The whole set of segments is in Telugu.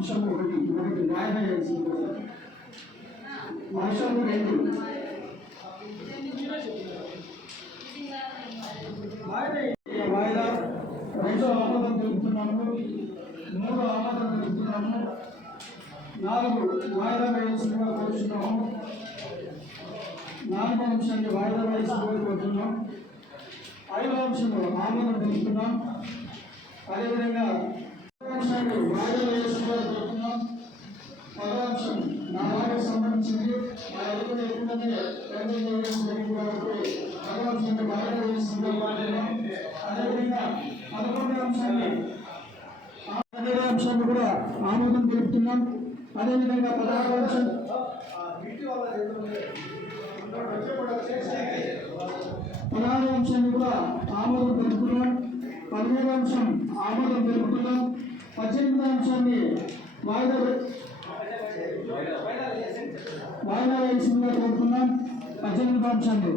అంశం ఒకటి వాయిదా వేసింది. అంశం 2 వాయిదా 2 ఆమోదం తెలుపుతున్నాము, 3 ఆమోదం తెలుపుతున్నాము, 4 వాయిదా వేయాల్సిందిగా కోరుతున్నాము. 4వ అంశాన్ని వాయిదా వేయాల్సిందిగా కోరుతున్నాం. 5వ అంశం ఆమోదం తెలుపుతున్నాం. అదేవిధంగా అంశాన్ని వాయిదా వేయాల్సిందిగా కోరుతున్నాం. 10వ అంశం నా వారికి సంబంధించింది. నా ఎదురు ఎక్కువనే జరిగింది కాబట్టి 10వ అంశాన్ని వాయిదా వేయాల్సిందిగా కోరుతున్నాం. అదేవిధంగా 11వ అంశాన్ని కూడా ఆమోదం తెలుపుతున్నాం. అదేవిధంగా 16వ అంశం 16వ అంశాన్ని కూడా ఆమోదం తెలుపుతున్నాం. 17వ అంశం ఆమోదం తెలుపుతున్నాం. 18వ అంశాన్ని వాయిదా వేయాల్సిందిగా కోరుతున్నాం. 18వ అంశాన్ని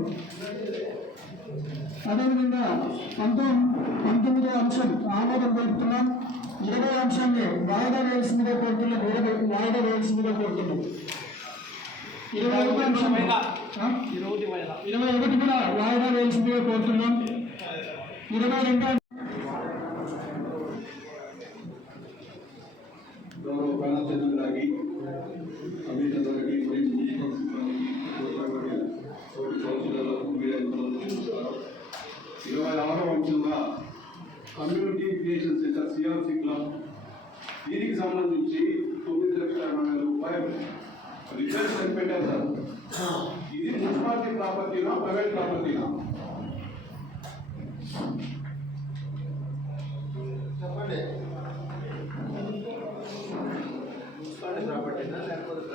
అదేవిధంగా 19వ అంశం ఆమోదం తెలుపుతున్నాం. 20వ అంశాన్ని వాయిదా వేయాల్సిందిగా కోరుతున్నాం. 21వ అంశం 21 కూడా వాయిదా వేయాల్సిందిగా కోరుతున్నాం. 22 గౌరవ ప్రాణచంద్రుడికి అభినందనకి మరియు 26వ అంశంగా community creation centre CRC club దీనికి సంబంధించి 9,80,000 రూపాయలు రిజర్వ్ పెట్టారు సార్. ఇది మున్సిపాలిటీ ప్రాపర్టీనా ప్రైవేట్ ప్రాపర్టీనా? చెప్పండి.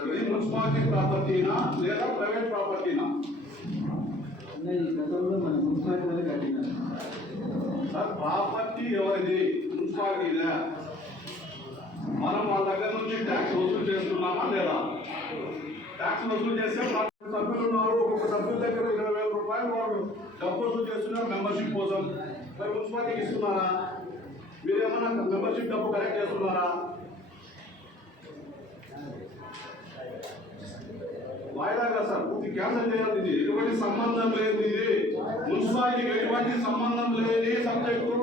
ఇది మున్సిపాలిటీ ప్రాపర్టీనా లేదా ప్రైవేట్ ప్రాపర్టీనా? గతంలో మన మున్సిపాలిటీ కట్టినారు సార్. ప్రాపర్టీ ఎవరిది? మున్సిపాలిటీదా? మనం వాళ్ళ దగ్గర నుంచి ట్యాక్స్ వసూలు చేస్తున్నామా లేదా? ట్యాక్స్ వసూలు చేస్తే సభ్యులు ఉన్నారు. ఒక్కొక్క సభ్యుల దగ్గర 20,000 రూపాయలు వాళ్ళు డబ్బు వసూలు చేస్తున్నారు మెంబర్షిప్ కోసం. మరి మున్సిపాలిటీకి ఇస్తున్నారా? మీరు ఏమన్నా మెంబర్షిప్ డబ్బు కలెక్ట్ చేస్తున్నారా? వాయిదాగా సార్ పూర్తి క్యాన్సల్ చేయాలి. ఇది ఎటువంటి సంబంధం లేదు. ఇది మున్సిపాలిటీకి ఎటువంటి సంబంధం లేని సబ్జెక్టు.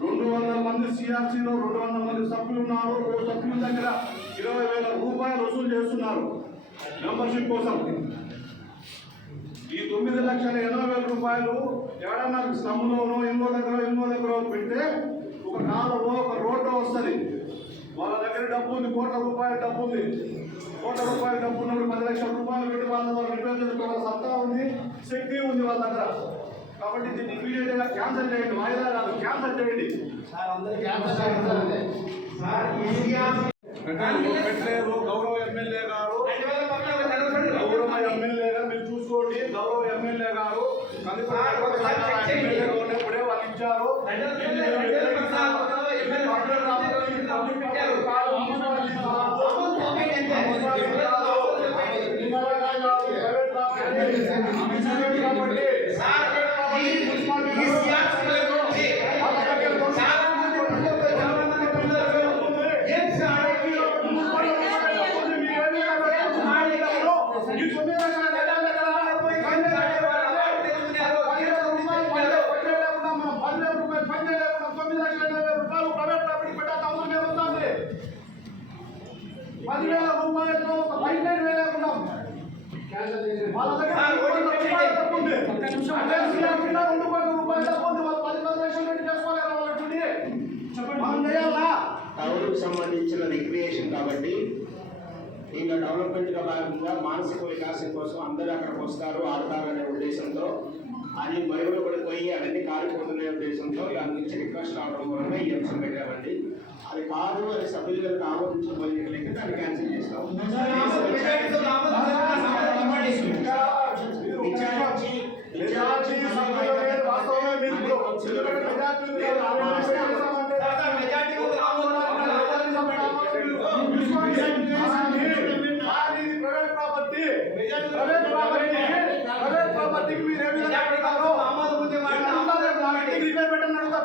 200 మంది సిఆర్సీలో 200 మంది సభ్యులు ఉన్నారు. సభ్యుల దగ్గర 20,000 రూపాయలు వసూలు చేస్తున్నారు మెంబర్షిప్ కోసం. ఈ 9,80,000 రూపాయలు ఏడన్నా స్లమ్లోనో ఇంకో దగ్గర పెడితే ఒక కాలువో ఒక రోడ్డు వస్తుంది. వాళ్ళ దగ్గర డబ్బు ఉంది, కోట్ల రూపాయల డబ్బు ఉంది. కోట్ల రూపాయల డబ్బు ఉన్నప్పుడు 10 లక్షల రూపాయలు పెట్టి వాళ్ళ రిపేర్ చేసుకోవాల సత్తా ఉంది, శక్తి ఉంది వాళ్ళ దగ్గర. కాబట్టి దీన్ని ఇమీడియట్ గా క్యాన్సల్ చేయండి. వాయిదా కాదు, క్యాన్సల్ చేయండి. పెట్టలేరు. గౌరవ ఎమ్మెల్యే గారు మీరు చూసుకోండి. గౌరవ ఎమ్మెల్యే గారు ఉన్నప్పుడే వాళ్ళు ఇచ్చారు. టౌన్కు సంబంధించిన రిక్రియేషన్ కాబట్టి ఇంకా డెవలప్మెంట్ గా భాగంగా మానసిక వికాసం కోసం అందరూ అక్కడికి వస్తారు, ఆడతారు అనే ఉద్దేశంతో అని మరుగులు పడిపోయి అవన్నీ కాలిపోతున్న ఉద్దేశంతో దాని నుంచి రిక్వెస్ట్ రావడం వల్ల ఈ అంశం పెట్టామండి. అది కాదు అని సభ్యులు కనుక ఆమోదించబోయేట్లయితే దాన్ని క్యాన్సిల్ చేస్తాం.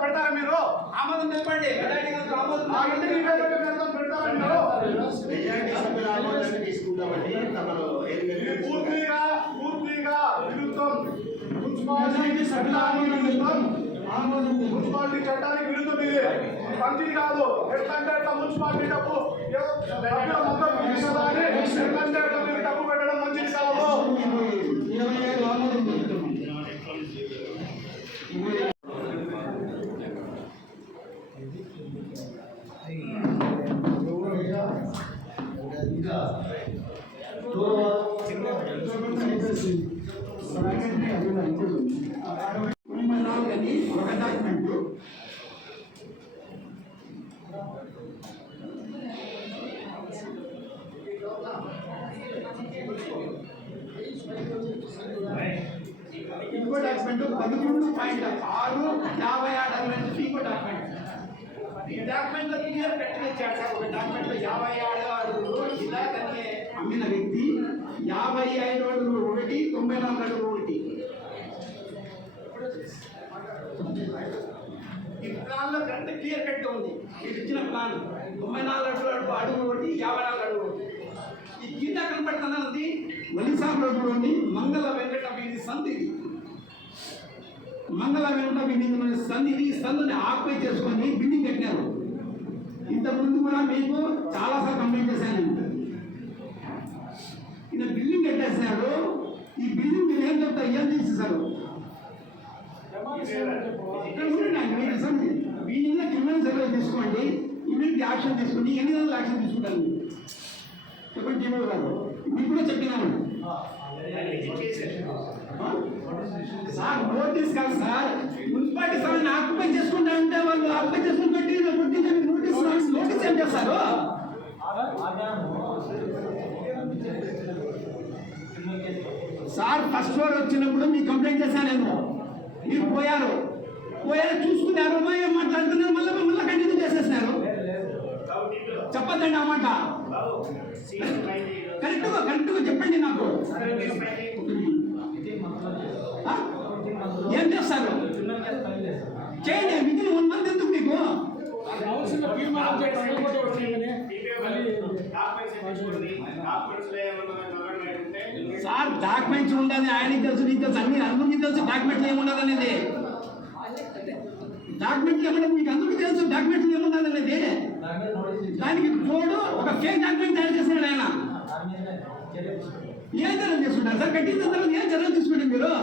పెడతారా మీరు? ఆమోదం తెలపండి. మెజారిటీ సభ్యుల ఆమోదాన్ని తీసుకుంటామండి. తమరు ఏం ఇది నిర్ణయం పూర్తిగా విరుద్ధం. మున్సిపాలిటీ చట్టానికి విరుద్ధం. మున్సిపాలిటీ చట్టానికి విరుద్ధం. ఇది మంచిది కాదు. ఎట్లంటే అట్లా మున్సిపాలిటీ డబ్బు సభ్యుల మొత్తం తీసుకుందా అని ఎట్లంటే అట్లా మీరు డబ్బు పెట్టడం మంచిది కాదు. 27 ఆమోదం తెలుపుతున్నాం. ఒక డాక్యుమెంట్ ఇంకో డాక్యుమెంట్ 11.656 ఇంకో డాక్యుమెంట్. ఈ డాక్యుమెంట్ లో క్లియర్ కట్టిన ఇచ్చాడు సార్. ఒక డాక్యుమెంట్ లో 57 అడుగులు ఇలాగనే అమ్మిన వ్యక్తి 55 అడుగులు ఒకటి 94 అడుగులు ఒకటి. ఈ ప్లాన్ లో కరెక్ట్ క్లియర్ కట్ ఉంది. మీరు ఇచ్చిన ప్లాన్ 94 అడుగులు ఒకటి 54 అడుగులు ఒకటి. ఈ గీత కనపడుతున్నది వలిసాం రోడ్డులోని మంగళ వెంకట వీధి సంధి. మంగళ వెంకట వీధి సంధిని సందుని ఆక్యుపై చేసుకొని బిల్డింగ్ కట్టినారు. ఇంతకుముందు కూడా మీకు చాలాసార్లు కంప్లైంట్ చేశాను. ఈయన బిల్డింగ్ కట్టేసినాడు. ఈ బిల్డింగ్ మీరు ఏం చెప్తారు? ఏం తీసేశారు? ఇక్కడ ఉండండి. మీరు వీళ్ళ క్రిమినల్ సర్వే తీసుకోండి. ఇమీడియట్ యాక్షన్ తీసుకోండి. ఎన్ని రోజులు యాక్షన్ తీసుకుంటారు చెప్పండి. టీవీ గారు మీకు కూడా చెప్పినాను సార్. నోటీస్ కాదు సార్. మున్సిపాలిటీ స్థలాన్ని ఆక్యుపై చేసుకుంటా అంటే వాళ్ళు ఆక్యుపై చేసుకుని పెట్టి నోటీస్ ఏం చేస్తారు? సార్ ఫస్ట్ ఫ్లోర్ వచ్చినప్పుడు మీకు కంప్లైంట్ చేశాను నేను. మీరు పోయారు చూసుకున్నారు. ఏం మాట్లాడుతున్నారు? మళ్ళీ కంటిన్యూ చేసేసినారు. చెప్పద్దండి ఆ మాట. కరెక్ట్గా చెప్పండి నాకు. ఏం చేస్తారు? చేయండి. విత్ ఇన్ 1 month ఎందుకు మీకు? సార్ డాక్యుమెంట్స్ ఉండాలి. ఆయనకి తెలుసు, నీకు తెలుసు, అన్ని అందరికీ తెలుసు. డాక్యుమెంట్లు ఏముండదు అనేది. డాక్యుమెంట్లు ఏమన్నా మీకు అందరికీ తెలుసు. డాక్యుమెంట్లు ఏముండదు అనేది. దానికి తోడు ఒక ఫేక్ డాక్యుమెంట్ తయారు చేస్తున్నాడు ఆయన. ఏం చర్యలు తీసుకుంటారు సార్? కట్టిన తర్వాత ఏం చర్యలు తీసుకుంటారు మీరు?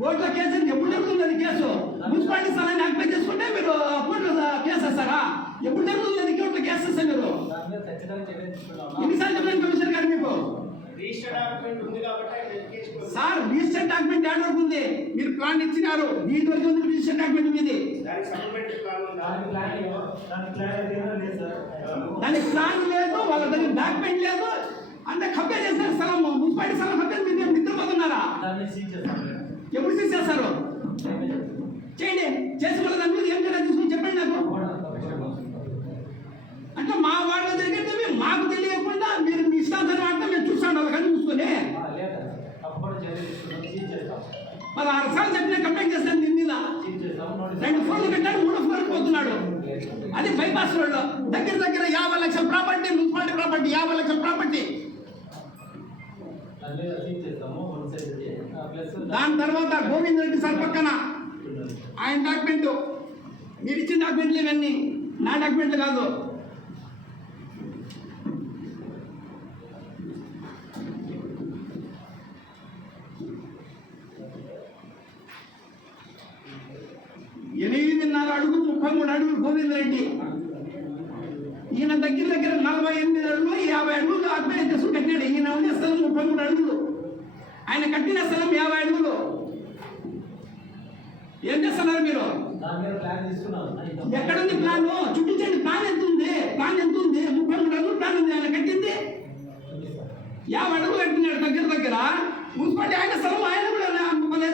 కోర్టులో కేసు ఎప్పుడు జరుగుతుంది అది కేసు? మున్సిపాలిటీ స్థలాన్ని ఆక్యుపై చేసుకుంటే మీరు కోర్టులో కేసు వేస్తారా? ఎప్పుడు జరుగుతుంది అది? కోర్టులో కేసు వేస్తారు మీరు. ఎన్నిసార్లు చెప్పండి కమిషనర్ గారు మీకు? సార్ రిజిస్టర్ డాక్యుమెంట్ యాడ్ వరకు ఉంది. మీరు ప్లాన్ ఇచ్చినారు. దీని వరకు ఉంది రిజిస్టర్ డాక్యుమెంట్ మీది. దానికి ప్లాన్ లేదు, వాళ్ళ దగ్గర డాక్యుమెంట్ లేదు. అంటే కబ్జా చేసిన స్థలం, మున్సిపాలిటీ స్థలం కబ్జా మీరు నిద్రపోతున్నారా? ఎప్పుడు తీసేస్తారు? చేయండి. చేసి మళ్ళీ దాని మీద ఏం చేయాలి తీసుకుని చెప్పండి నాకు. అంటే మా వార్డులో జరిగేది మాకు తెలియకుండా మీరు మీ ఇష్టాంతరం అంటే మేము చూస్తాం వాళ్ళ కళ్ళు చూసుకొని. మరి 6 సార్లు చెప్పిన కంప్లైంట్ చేస్తాను దీని మీద. 2 ఫ్లోర్లు కట్టాడు, 3వ ఫ్లోర్కి పోతున్నాడు. అది బైపాస్ రోడ్. దగ్గర 50 లక్షల ప్రాపర్టీ, మున్సిపాలిటీ ప్రాపర్టీ 50 లక్షల ప్రాపర్టీ. దాని తర్వాత గోవింద్ రెడ్డి సార్ పక్కన ఆయన డాక్యుమెంట్, మీరు ఇచ్చిన డాక్యుమెంట్లు ఇవన్నీ నా డాక్యుమెంట్లు కాదు. ఎనిమిదిన్నర అడుగు 33 అడుగులు గోవింద్ రెడ్డి. ఈయన దగ్గర 48 అడుగులు 50 అడుగులు ఆక్యుపై చేసుకుని కట్టాడు. ఈయన ఉండే స్థలం 33 అడుగులు. ఆయన కట్టిన స్థలం 50 అడుగులు. ఏం చేస్తున్నారు మీరు? ఎక్కడుంది ప్లాన్? చూపించండి. ప్లాన్ ఎంత ఉంది? 33 అడుగులు ప్లాన్ ఉంది. ఆయన కట్టింది 50 అడుగులు కట్టినాడు. దగ్గర మున్సిపాలిటీ ఆయన స్థలం ఆయన కూడా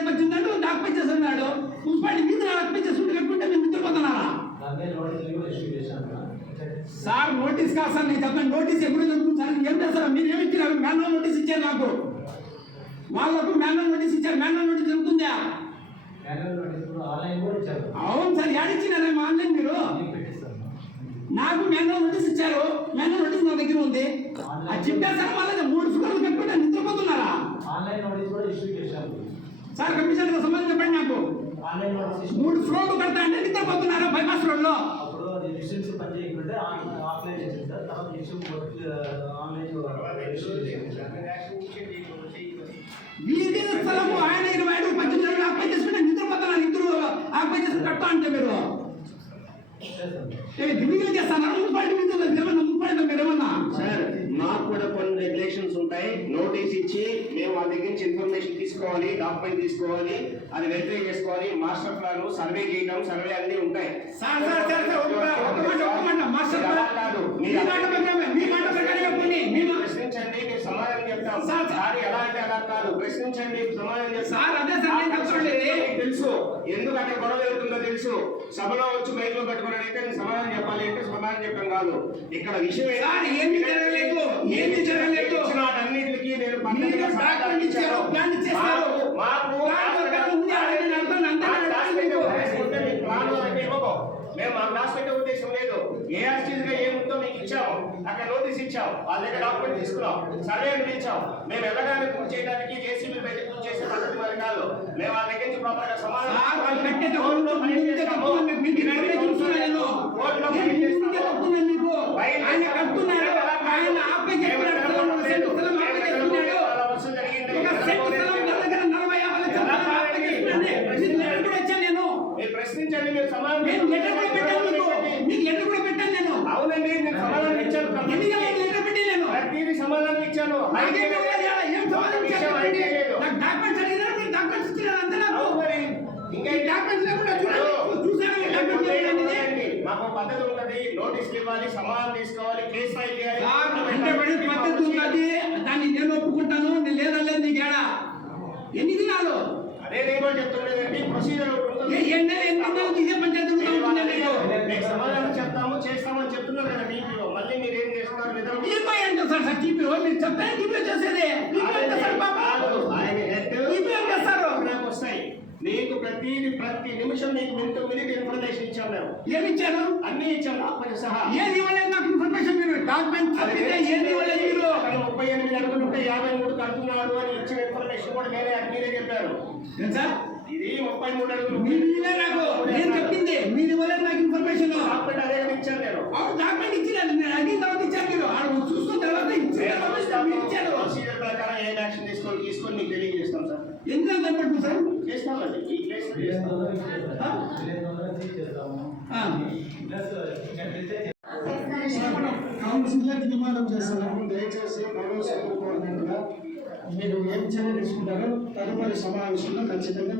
18 అడుగులు ఆక్యుపై చేస్తున్నాడు. మున్సిపాలిటీ మీద ఆక్యుపై చేసుకుంటే కట్టుకుంటే మేము నిద్రపోతున్నారా? సార్ నోటీస్ కాదు సార్. నేను చెప్పండి నోటీస్ ఎప్పుడు జరుగుతుంది సార్? ఏం చేస్తారు? మీరు ఏమి ఇచ్చారు? మాన్యువల్ నోటీస్ ఇచ్చారు నాకు. వాళ్ళకు మాన్యువల్ నోటీస్ ఇచ్చారు. మాన్యువల్ నోటీస్ జరుగుతుందా? అవును సార్. యాడిచ్చినారేమో ఆన్లైన్ మీరు నాకు మ్యాన్యువల్ నోటీస్ ఇచ్చారు. మ్యాన్యువల్ నోటీస్ నా దగ్గర ఉంది. అది చెప్పేసారు మళ్ళీ 3 ఫ్లోర్లు కట్టుకుంటే నిద్రపోతున్నారా? ఆన్లైన్ నోటీస్ కూడా ఇష్యూ చేశాము సార్ కమిషనర్ గా సంబంధం చెప్పండి నాకు. ఆన్లైన్ నోటీస్ 3 ఫ్లోర్లు కడతా అంటే నిద్రపోతున్నారా బైపాస్ రోడ్ లో? అప్పుడు అది లిస్టెన్స్ పని చేయకుంటే ఆఫ్లైన్ చేసింది సార్. తర్వాత ఇష్యూ ఆన్లైన్ వీధి స్థలము ఆయన 20 అడుగులు 18 అడుగులు ఆక్యుపై చేసుకుంటే నిద్రపోతున్నారు. ఇద్దరు ఆక్యుపై చేసి కడతా అంటే మీరు దిగులు చేస్తారా? మున్సిపాలిటీ మున్సిపాలిటీ మీరు ఏమన్నా సార్ మాకు కూడా కొన్ని రెగ్యులేషన్స్ ఉంటాయి. నోటీస్ ఇచ్చి మేము వాళ్ళ దగ్గర నుంచి ఇన్ఫర్మేషన్ తీసుకోవాలి, డాక్యుమెంట్ తీసుకోవాలి, అది వెరిఫై చేసుకోవాలి, మాస్టర్ ప్లాన్ సర్వే చేయడం, సర్వే అన్ని ఉంటాయి. సార్ సార్ సార్ సార్ ఒక్క మాట మాస్టర్ కాదు మీ మాట ప్రకారం చెప్పండి. ప్రశ్నించండి, మీరు సమాధానం చెప్తాం. సార్, సార్ ఎలా అంటే అలా కాదు, ప్రశ్నించండి, సమాధానం చెప్తాం. సార్ అదే సార్ నేను చెప్తుండే. తెలుసు ఎందుకు అక్కడ గొడవ జరుగుతుందో తెలుసు. సభలో వచ్చి మైక్ లో పెట్టుకుని అడిగితే నేను సమాధానం చెప్పాలి అంటే సమాధానం చెప్పడం కాదు. ఇక్కడ విషయం సార్ ఏమీ జరగలేదు, ఏమీ జరగలేదు. అన్నింటికి నేను మీరు డాక్యుమెంట్ ఇచ్చారు, ప్లాన్ చేస్తారు. మాకు ప్లాన్ ప్రకారం ఉంది, అలాగే నేను అంటాను, అంతే మేము మా క్లాస్ పెట్టే ఉద్దేశం లేదు. ఏ యాక్సిస్ గా ఏముందో మీకు ఇచ్చాము, అక్కడ నోటీస్ ఇచ్చాం, వాళ్ళ దగ్గర డాక్యుమెంట్ తీసుకున్నాం, సర్వే పిలిచాం. మేము వెళ్ళగానే పూర్తి చేయడానికి జేసీబీ బయట పూర్తి చేసే పద్ధతి మరి కాదు. మేము వాళ్ళ దగ్గర నుంచి ప్రాపర్ గా ప్రశ్నించండి, మీరు సమాధానం అవునండి, నేను సమాధానం ఇచ్చాను, ప్రతిదీ సమాధానం ఇచ్చాను. మాకు పద్ధతి ఉంటది, నోటీసులు ఇవ్వాలి, సమాధానం తీసుకోవాలి, కేసు ఫైల్ చేయాలి. పద్ధతి ఉన్నది, దాన్ని నేను ఒప్పుకుంటాను. నేను లేదలేదు నీకు ఏడా ఎన్ని దినాలు అదే నేను చెప్తున్నదండి, ప్రొసీజర్ మీకు సమాధానం చెప్తాము, చేస్తామని చెప్తున్నారు కదా టీపీలో. మళ్ళీ మీరు ఏం చేస్తున్నారు? వస్తాయి మీకు ప్రతి నిమిషం మీకు మినిట్ ఇన్ఫర్మేషన్ ఇచ్చాం. మేము ఏమి ఇచ్చాను? అన్ని ఇచ్చాం, డాక్యుమెంట్ సహా. ఏది ఇవ్వలేదు నాకు ఇన్ఫర్మేషన్. మీరు డాక్యుమెంట్ ఏది ఇవ్వలేదు. మీరు 38 అడుగులు ఉంటే 53 కడుతున్నాడు అని ఇచ్చిన ఇన్ఫర్మేషన్ కూడా మీరే చెప్పారు. సార్ ఇది 33 అడుగులు నాకు నేను చెప్పింది మీరు ఇవ్వలేదు నాకు ఇన్ఫర్మేషన్. డాక్యుమెంట్ అదే ఇచ్చాను నేను. డాక్యుమెంట్ ఇచ్చినాను, నేను అడిగిన తర్వాత ఇచ్చాను. మీరు చూసుకున్న తర్వాత ఇచ్చారు. ప్రొసీజర్ ప్రకారం ఏ యాక్షన్ తీసుకొని మీకు తెలియజేస్తాం సార్. ఎందుకు చెప్పండి సార్? చేస్తామండి, ఈ ప్లేస్ లో చేస్తాం. కౌన్సిలర్ తీర్మానం చేస్తున్నాము. దయచేసి గౌరవ సభ్యులు కోరినట్టుగా మీరు ఏం చర్య తీసుకుంటారో తదుపరి సమావేశంలో ఖచ్చితంగా